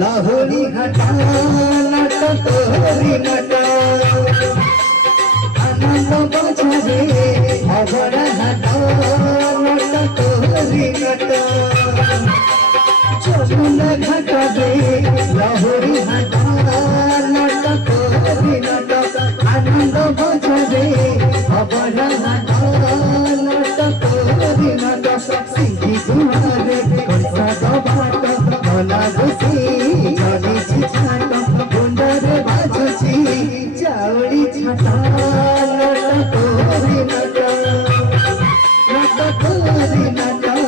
लाहोरी घाटा नाटक तोरी नाटा आनंद बजारे अबरा घाटा नाटक तोरी नाटा যমুনা ঘাটে লাহোরি হাটা নাটক তোরি নাটক আনন্দ বজারে অবরা হাটা নাটক তোরি নাটক সিঁড়ি দুয়ারে কনসা দবাট মনা বসি জলিছি ছাট গুন্ডরে বাজুছি চাউড়ি ছাটা নাটক তোরি নাটক নাটক তোরি নাটক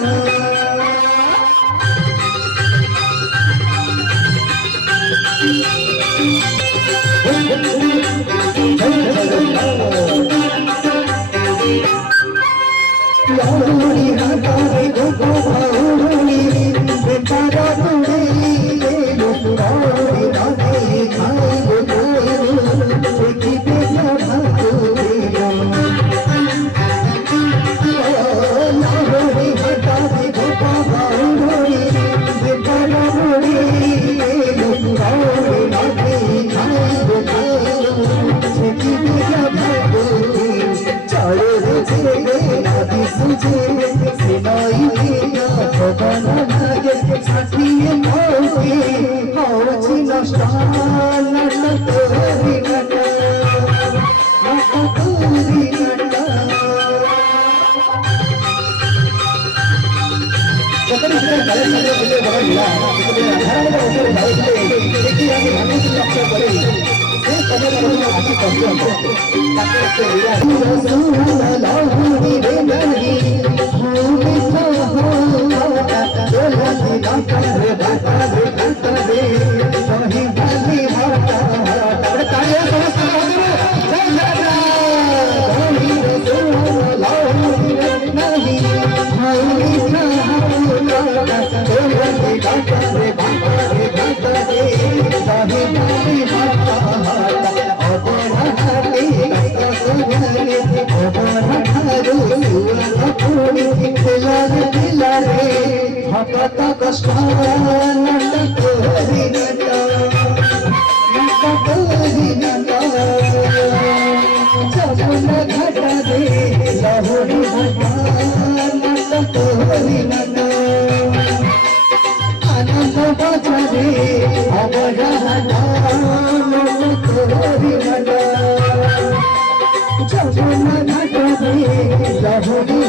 लाहोरी हाटारे गोपो भाउनी बेचारा बुढ़े लोकुरारी राधे खाए गोरे देखी बेला भागोरे लाहोरी हाटारे गोपो भाउनी बेचारा बुढ़े लोकुरारी राधे खाए गोरे देखी बेला भागोरे चारो रे नदी सुझे सिनाई दिया भवन भागे साथिए मौके हौची नष्टा नाटक तोरी नाटा नाटक तोरी नाटा जतने से गले में मुझे बड़ा मिला इसलिए हर बार ऊपर भाई देखिए आगे हमें से लक्ष्य करे ये समय में आगे पहुंचो ताकि रिया सुना लाहोरी रे नहीं हो मिठा हो चला दिला करे बाटा रे कहीं गाली मारता अरे तालियां समस्त करो जय लाहोरी रे सुना लाहोरी रे नहीं हो मिठा हो चला दिला करे बाटा रे कहीं गाली मारता हपता कष्ट नाटक तोरी नाटा नाटक तोरी नाटा जमुना घाटा रे लाहोरी घाटा नाटक तोरी नाटा आनंद बजारे अबरा घाटा नाटक तोरी नाटा जमुना घाटा रे लाहोरी